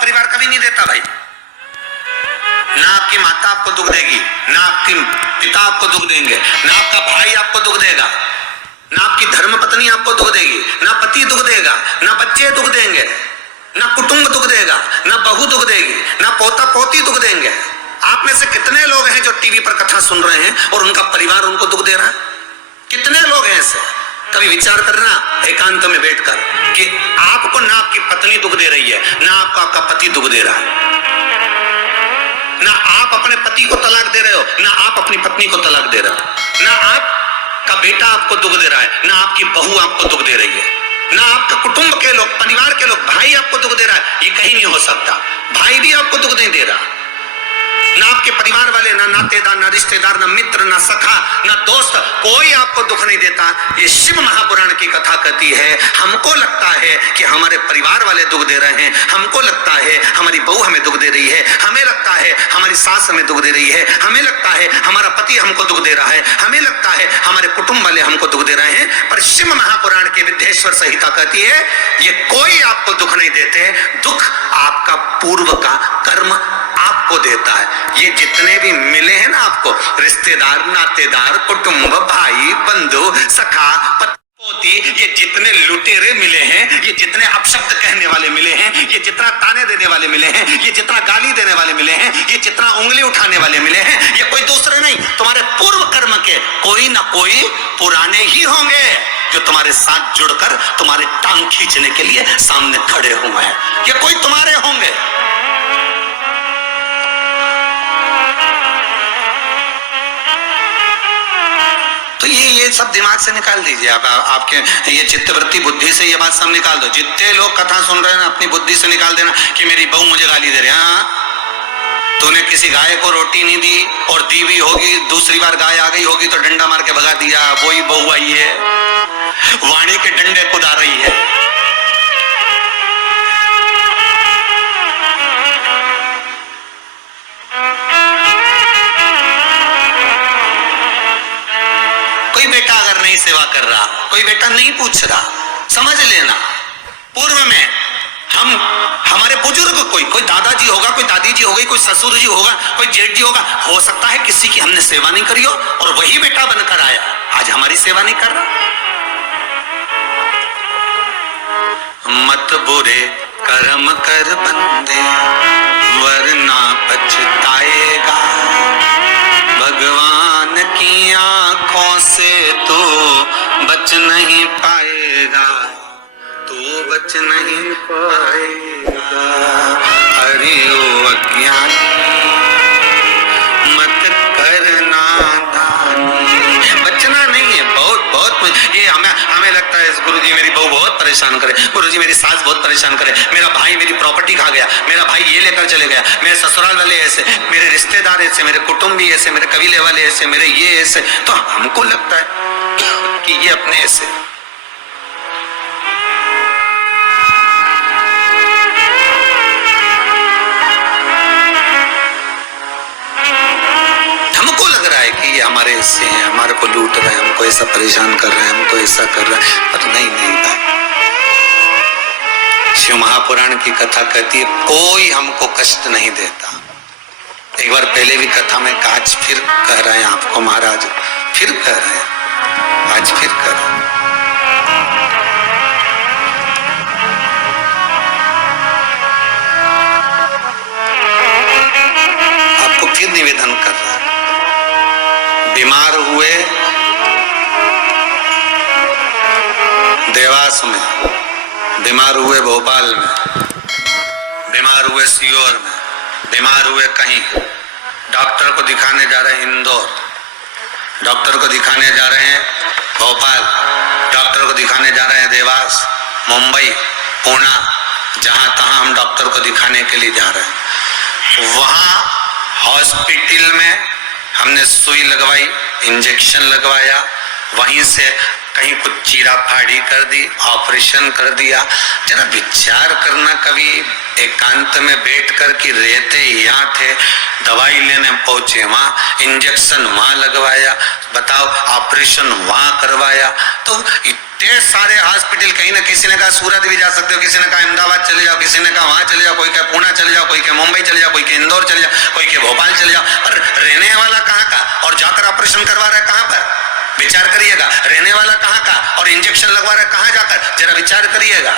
परिवार कभी नहीं देता भाई। ना आपकी माता आपको दुख देगी, ना आपके पिता आपको दुख देंगे, ना आपका भाई आपको दुख देगा, ना आपकी धर्मपत्नी आपको दुख देगी, ना पति दुख देगा, ना बच्चे दुख देंगे, ना कुटुंब दुख देगा, ना बहू दुख देगी, ना पोता पोती दुख देंगे। आप में से कितने लोग हैं जो टीवी पर कथा सुन रहे हैं और उनका परिवार उनको दुख दे रहा है? कितने लोग हैं ऐसे? कभी विचार करना एकांत में बैठकर कि आपको ना आपकी पत्नी दुख दे रही है, ना आपका पति दुख दे रहा है, ना आप अपने पति को तलाक दे रहे हो, ना आप अपनी पत्नी को तलाक दे रहे हो, ना आपका बेटा आपको दुख दे रहा है, ना आपकी बहू आपको दुख दे रही है, ना आपका कुटुंब के लोग, परिवार के लोग, भाई आपको दुख दे रहा है। ये कहीं नहीं हो सकता। भाई भी आपको दुख नहीं दे रहा, ना आपके परिवार वाले, ना नातेदार, ना रिश्तेदार, ना मित्र, ना सखा, ना दोस्त, कोई आपको दुख नहीं देता। ये शिव महापुराण की कथा कहती है हमको लगता है कि हमारे परिवार वाले दुख दे रहे हैं, हमको लगता है हमारी बहू हमें दुख दे रही है, हमें लगता है हमारी सास हमें दुख दे रही है, हमें लगता है हमारा पति हमको दुख दे रहा है, हमें लगता है हमारे कुटुंब वाले हमको दुख दे रहे हैं। पर शिव महापुराण की विद्येश्वर संहिता कहती है ये कोई आपको दुख नहीं देते, दुख आपका पूर्व का कर्म आपको देता है। ये जितने भी मिले हैं ना आपको, रिश्तेदार, नातेदार, कुटुंब, भाई, बंधु, सखा, पोती, ये जितने लुटेरे मिले हैं, ये जितने अपशब्द कहने वाले मिले हैं, ये जितना ताने देने वाले मिले हैं, ये जितना गाली देने वाले मिले हैं, ये जितना उंगली उठाने वाले मिले हैं, ये कोई दूसरे नहीं, तुम्हारे पूर्व कर्म के कोई ना कोई पुराने ही होंगे जो तुम्हारे साथ जुड़कर तुम्हारे टांग खींचने के लिए सामने खड़े हुए हैं। ये कोई तुम्हारे होंगे। तो ये सब दिमाग से निकाल दीजिए आप, आपके ये चित्तवृत्ति बुद्धि से ये बात सब निकाल दो। जितने लोग कथा सुन रहे हैं अपनी बुद्धि से निकाल देना कि मेरी बहू मुझे गाली दे रही है। हाँ, तूने किसी गाय को रोटी नहीं दी और दी भी होगी, दूसरी बार गाय आ गई होगी तो डंडा मार के भगा दिया, वही बहू आई है, वाणी के डंडे कुदा रही है। कोई बेटा अगर नहीं सेवा कर रहा, कोई बेटा नहीं पूछ रहा, समझ लेना पूर्व में हमारे बुजुर्ग, कोई दादाजी होगा, कोई दादी जी होगी, कोई ससुर जी होगा, कोई जेठ जी होगा, हो सकता है किसी की हमने सेवा नहीं करी हो और वही बेटा बनकर आया, आज हमारी सेवा नहीं कर रहा। मत बुरे कर्म कर बंदे वरना पछताएगा, भगवान की आंखों से तो बच नहीं पाएगा, तो बच नहीं पाएगा। अरे ओ अज्ञान मत करना दानी, बचना नहीं है। बहुत ये हमें लगता है गुरुजी मेरी बहू बहुत परेशान करे, गुरुजी मेरी सास बहुत परेशान करे, मेरा भाई मेरी प्रॉपर्टी खा गया, मेरा भाई ये लेकर चले गया, मेरे ससुराल वाले ऐसे, मेरे रिश्तेदार ऐसे, मेरे कुटुंबी ऐसे, मेरे कबीले वाले ऐसे, मेरे ये ऐसे। तो हमको लगता है कि ये अपने ऐसे। हमको लग रहा है कि ये हमारे हिस्से हैं, हमारे को लूट रहे हैं, हमको ऐसा परेशान कर रहे हैं, हमको ऐसा कर रहे हैं, पर नहीं था। शिव महापुराण की कथा कहती है कोई हमको कष्ट नहीं देता। एक बार पहले भी कथा में आज फिर कह रहे हैं आपको महाराज, फिर कह रहे हैं, आज फिर कह रहे हैं। आपको फिर निवेदन कर रहा है, बीमार हुए देवास में, बीमार हुए भोपाल में, बीमार हुए सीहोर में, बीमार हुए कहीं, डॉक्टर को दिखाने जा रहे हैं इंदौर, डॉक्टर को दिखाने जा रहे हैं भोपाल, डॉक्टर को दिखाने जा रहे हैं देवास, मुंबई, पुणे, जहां तहां हम डॉक्टर को दिखाने के लिए जा रहे हैं। वहां हॉस्पिटल में हमने सुई लगवाई, इंजेक्शन लगवाया, वहीं से कहीं कुछ चीरा फाड़ी कर दी, ऑपरेशन कर दिया। जरा विचार करना कभी एकांत में बैठ कर कि रहते यहाँ थे, दवाई लेने पहुंचे वहां, इंजेक्शन वहां लगवाया, बताओ ऑपरेशन वहां करवाया। तो इतने सारे हॉस्पिटल, कहीं ना किसी ने कहा सूरत भी जा सकते हो, किसी ने कहा अहमदाबाद चले जाओ, किसी ने कहा वहां चले जाओ, कोई कहा पुणे चले जाओ, कोई कहा मुंबई चले जाओ, कोई कहा इंदौर चले जाओ, कोई कहा भोपाल चले जाओ, पर रहने वाला कहाँ का और जाकर ऑपरेशन करवा रहा है कहाँ पर? विचार करिएगा। रहने वाला कहाँ का और इंजेक्शन लगवा रहा है कहाँ जाकर? जरा विचार करिएगा।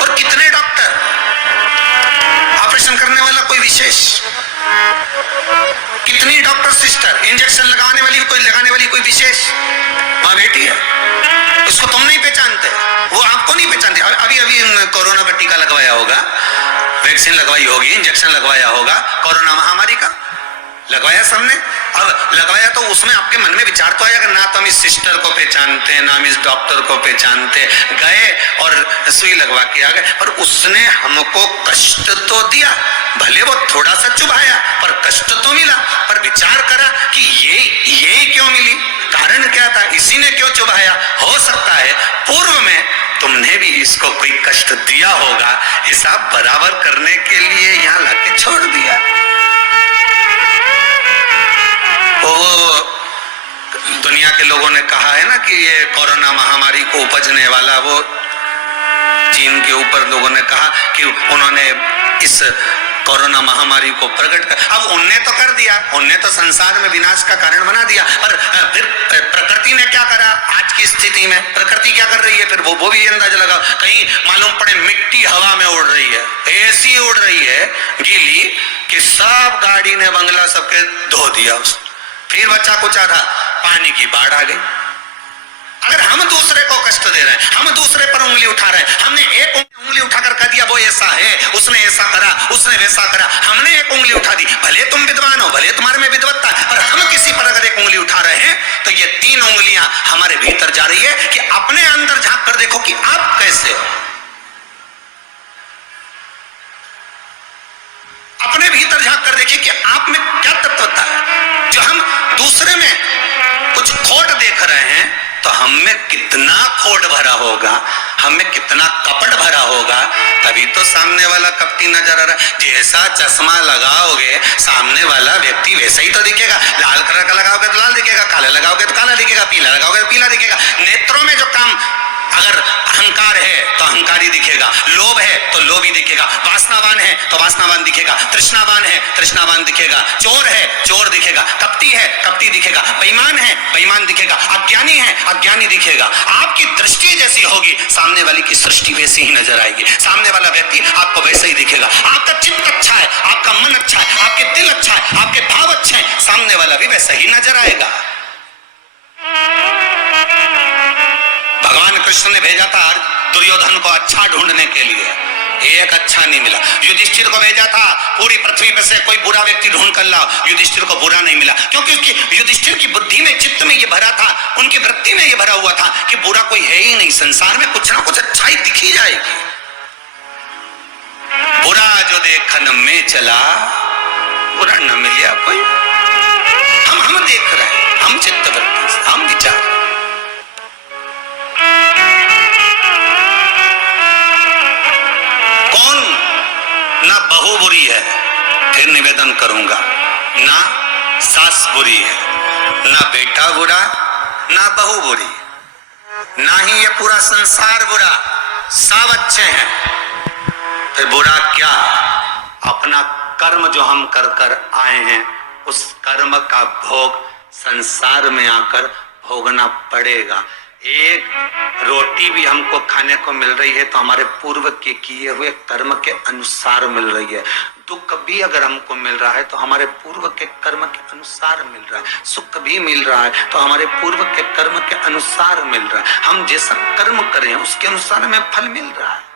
और कितने डॉक्टर, ऑपरेशन करने वाला कोई विशेष, कितनी डॉक्टर सिस्टर, इंजेक्शन लगाने वाली कोई विशेष वहां बैठी है। उसको तुम नहीं पहचानते, वो आपको नहीं पहचानते। अभी कोरोना का टीका लगवाया होगा, वैक्सीन लगवाई होगी, इंजेक्शन लगवाया होगा, कोरोना महामारी का लगवाया सबने। अब लगवाया तो उसमें आपके मन में विचार तो आएगा ना, तो हम इस सिस्टर को पहचानते, ना हम इस डॉक्टर को पहचानते, गए और सुई लगवा के आ गए, पर उसने हमको कष्ट तो दिया, भले वो थोड़ा सा चुभाया पर कष्ट तो मिला। पर विचार करा कि ये क्यों मिली, कारण क्या था, इसी ने क्यों चुभाया? हो सकता है पूर्व में तुमने भी इसको कोई कष्ट दिया होगा, हिसाब बराबर करने के लिए यहाँ लाके छोड़ दिया। वो दुनिया के लोगों ने कहा है ना कि ये कोरोना महामारी को उपजने वाला, वो चीन के ऊपर लोगों ने कहा कि उन्होंने इस कोरोना महामारी को प्रकट कर, अब उनने तो कर दिया, उनने तो संसार में विनाश का कारण बना दिया, पर फिर प्रकृति ने क्या करा? आज की स्थिति में प्रकृति क्या कर रही है? फिर वो भी अंदाजा लगाओ। कहीं मालूम पड़े मिट्टी हवा में उड़ रही है, ऐसी उड़ रही है गीली कि सब गाड़ी ने बंगला सबके धो दिया उसने। फिर बच्चा कुचा था, पानी की बाढ़ आ गई। अगर हम दूसरे को कष्ट दे रहे हैं, हम दूसरे पर उंगली उठा रहे हैं, हमने एक उंगली उठाकर कह दिया वो ऐसा है, उसने ऐसा करा, उसने वैसा करा, हमने एक उंगली उठा दी, भले तुम विद्वान हो, भले तुम्हारे में विद्वत्ता है, पर हम किसी पर अगर एक उंगली उठा रहे हैं तो ये 3 उंगलियां हमारे भीतर जा रही है कि अपने अंदर झांक कर देखो कि आप कैसे हो, अपने भीतर झांक कर देखिए कि आप में क्या तत्वता है। जो हम दूसरे में कुछ खोट देख रहे हैं तो हम में कितना खोट भरा होगा, हम में कितना कपट भरा होगा, तभी तो सामने वाला कपटी नजर आ रहा है। जैसा चश्मा लगाओगे सामने वाला व्यक्ति वैसा ही तो दिखेगा। लाल कलर का लगाओगे तो लाल दिखेगा, काला लगाओगे तो काला दिखेगा, पीला लगाओगे तो पीला दिखेगा। नेत्रों में जो काम, अगर अहंकार है तो अहंकारी दिखेगा, लोभ है तो लोभी दिखेगा, वासनावान है तो वासनावान दिखेगा, तृष्णावान है तृष्णावान दिखेगा, चोर है चोर दिखेगा, कपटी है कपटी दिखेगा, बेईमान है बेईमान दिखेगा, अज्ञानी है अज्ञानी दिखेगा। आपकी दृष्टि जैसी होगी सामने वाली की सृष्टि वैसी ही नजर आएगी, सामने वाला व्यक्ति आपको वैसे ही दिखेगा। आपका चित्त अच्छा है, आपका मन अच्छा है, आपके दिल अच्छा है, आपके भाव अच्छे हैं, सामने वाला भी वैसा ही नजर आएगा। भगवान कृष्ण ने भेजा था दुर्योधन को अच्छा ढूंढने के लिए, एक अच्छा नहीं मिला। युधिष्ठिर को भेजा था पूरी पृथ्वी पर से कोई बुरा व्यक्ति ढूंढ कर लाओ, युधिष्ठिर को बुरा नहीं मिला, क्योंकि उसकी युधिष्ठिर की बुद्धि में, चित्त में ये भरा था, उनकी वृत्ति में ये भरा हुआ था कि बुरा कोई है ही नहीं, संसार में कुछ ना कुछ अच्छाई दिखी जाएगी। बुरा जो देखन में चला, बुरा न मिला कोई। हम देख रहे हैं, हम चित्तवृत्ति से, हम विचार। ना बहू बुरी है, फिर निवेदन करूंगा, ना सास बुरी है, ना बेटा बुरा, ना बहू बुरी, ना ही ये पूरा संसार बुरा, सब अच्छे हैं। फिर बुरा क्या? अपना कर्म जो हम कर कर आए हैं, उस कर्म का भोग संसार में आकर भोगना पड़ेगा। एक रोटी भी हमको खाने को मिल रही है तो हमारे पूर्व के किए हुए कर्म के अनुसार मिल रही है। दुख भी अगर हमको मिल रहा है तो हमारे पूर्व के कर्म के अनुसार मिल रहा है। सुख भी मिल रहा है तो हमारे पूर्व के कर्म के अनुसार मिल रहा है। हम जैसा कर्म करें उसके अनुसार हमें फल मिल रहा है।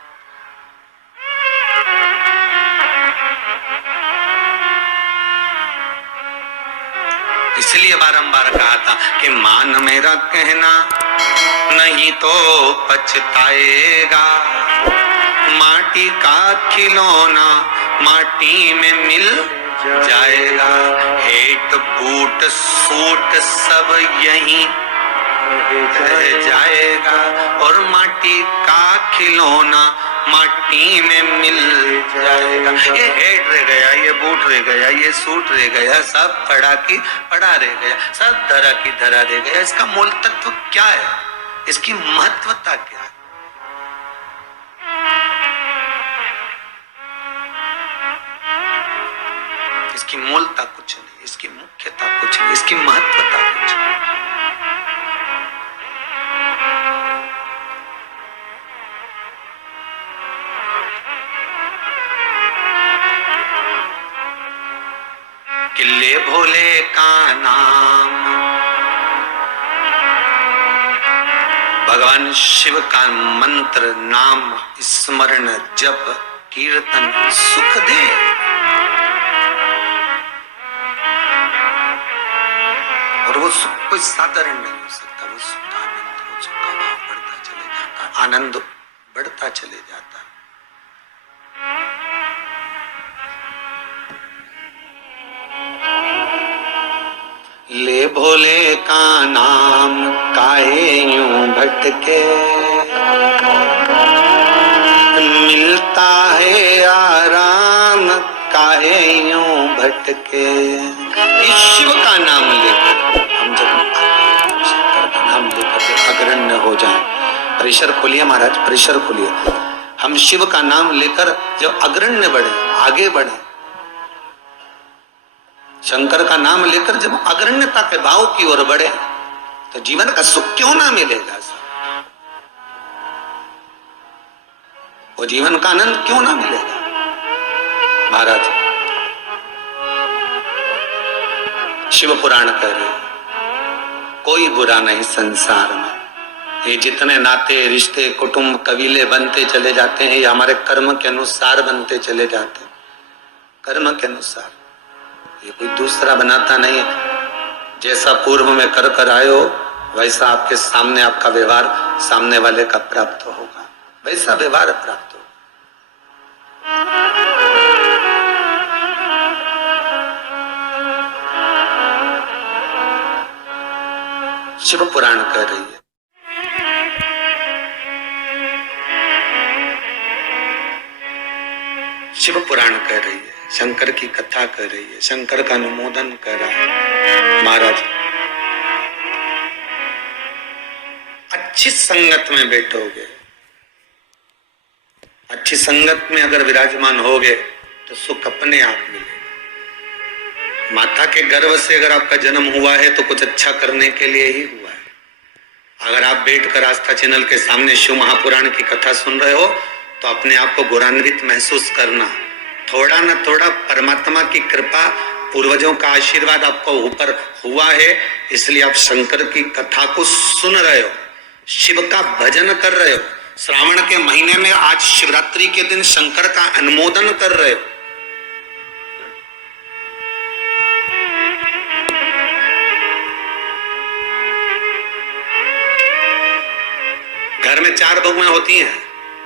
इसलिए बारंबार कहा था कि मान मेरा कहना नहीं तो पछताएगा, माटी का खिलौना माटी में मिल जाएगा, हेट बूट सूट सब यहीं रह जाएगा और माटी का खिलौना माटी में मिल जाएगा। ये हेड रह गया, ये बूट रह गया, ये सूट रह गया, सब पड़ा की पड़ा रह गया, सब धरा की धरा रह गया। इसका मूल तत्व क्या है? इसकी महत्वता क्या है? इसकी मूलता कुछ नहीं, इसकी मुख्यता कुछ नहीं, इसकी महत्वता कुछ नहीं। किले भोले का नाम, भगवान शिव का मंत्र, नाम स्मरण जप कीर्तन सुख दे। और वो सुख कोई साधारण नहीं हो सकता, वो सुख आनंद, वो सुख का भाव बढ़ता चले जाता, आनंद बढ़ता चले जाता। ले भोले का नाम काहे यूं भटके, मिलता है आराम काहे यूं भटके। शिव का नाम लेकर हम जब शंकर का नाम लेकर अग्रण्य हो जाए, प्रेशर खोलिए महाराज, प्रेशर खोलिए। हम शिव का नाम लेकर जब अग्रण्य बढ़े, आगे बढ़े, शंकर का नाम लेकर जब अग्रण्यता के भाव की ओर बढ़े, तो जीवन का सुख क्यों ना मिलेगा? वो जीवन का आनंद क्यों ना मिलेगा? महाराज शिव पुराण कह रहे, कोई बुरा नहीं संसार में। ये जितने नाते रिश्ते कुटुंब कबीले बनते चले जाते हैं, ये हमारे कर्म के अनुसार बनते चले जाते हैं, कर्म के अनुसार। ये कोई दूसरा बनाता नहीं है। जैसा पूर्व में कर कर आए हो, वैसा आपके सामने आपका व्यवहार सामने वाले का प्राप्त होगा, वैसा व्यवहार प्राप्त होगा। शिव पुराण कह रही है, शिव पुराण कह रही है, शंकर की कथा कर रही है, शंकर का अनुमोदन कर रहा है। महाराज अच्छी संगत में बैठोगे, अच्छी संगत में अगर विराजमान होगे तो सुख अपने आप मिलेगा। माता के गर्भ से अगर आपका जन्म हुआ है तो कुछ अच्छा करने के लिए ही हुआ है। अगर आप बैठकर आस्था चैनल के सामने शिव महापुराण की कथा सुन रहे हो तो अपने आप को गौरवान्वित महसूस करना। थोड़ा न थोड़ा परमात्मा की कृपा, पूर्वजों का आशीर्वाद आपको ऊपर हुआ है, इसलिए आप शंकर की कथा को सुन रहे हो, शिव का भजन कर रहे हो। श्रावण के महीने में आज शिवरात्रि के दिन शंकर का अनुमोदन कर रहे हो। घर में 4 बहुएं होती हैं,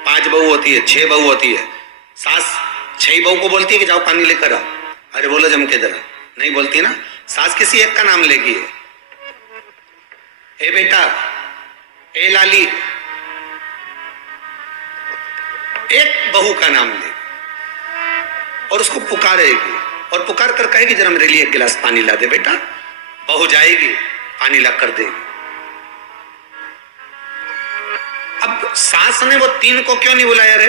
5 बहू होती है, 6 बहू होती है। सास 6 बहू को बोलती है कि जाओ पानी लेकर आओ, अरे बोलो जम के जरा, नहीं बोलती ना। सास किसी एक का नाम लेगी, ए बेटा, ए लाली, एक बहू का नाम लेगी और उसको पुकारेगी और पुकार कर कहेगी जरा मेरे लिए 1 गिलास पानी ला दे बेटा। बहू जाएगी, पानी ला कर देगी। अब सास ने वो 3 को क्यों नहीं बुलाया रे?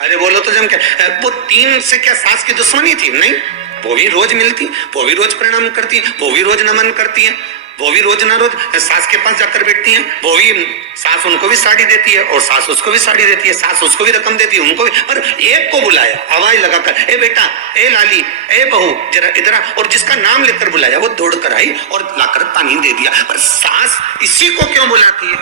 अरे बोलो तो जम क्या, वो 3 से क्या सास की दुश्मनी थी? नहीं, वो भी रोज मिलती, वो भी रोज प्रणाम करती है, वो भी रोज नमन करती है, वो भी रोज ना रोज सास के पास जाकर बैठती है, वो भी सास उनको भी साड़ी देती है और सास उसको भी साड़ी देती है, सास उसको भी रकम देती है, उनको भी। पर एक को बुलाया आवाज लगाकर, ए बेटा, ए लाली, ए बहू, जरा इधर आ, और जिसका नाम लेकर बुलाया वो दौड़ कर आई और लाकर पानी दे दिया। पर सास इसी को क्यों बुलाती है?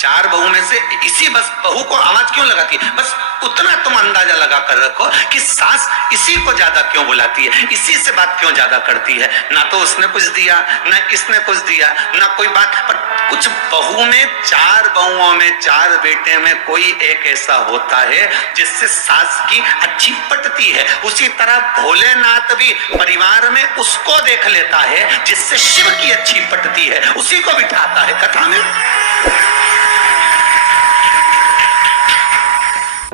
4 बहू में से इसी बस बहू को आवाज क्यों लगाती है? बस उतना तुम अंदाजा लगा कर रखो कि सास इसी को ज्यादा क्यों बुलाती है, इसी से बात क्यों ज्यादा करती है। ना तो उसने कुछ दिया, ना इसने कुछ दिया, ना कोई बात। पर कुछ बहू में, 4 बहुओं में, 4 बेटे में कोई एक ऐसा होता है जिससे सास की अच्छी पटती है। उसी तरह भोलेनाथ भी परिवार में उसको देख लेता है जिससे शिव की अच्छी पटती है, उसी को बिठाता है कथा में।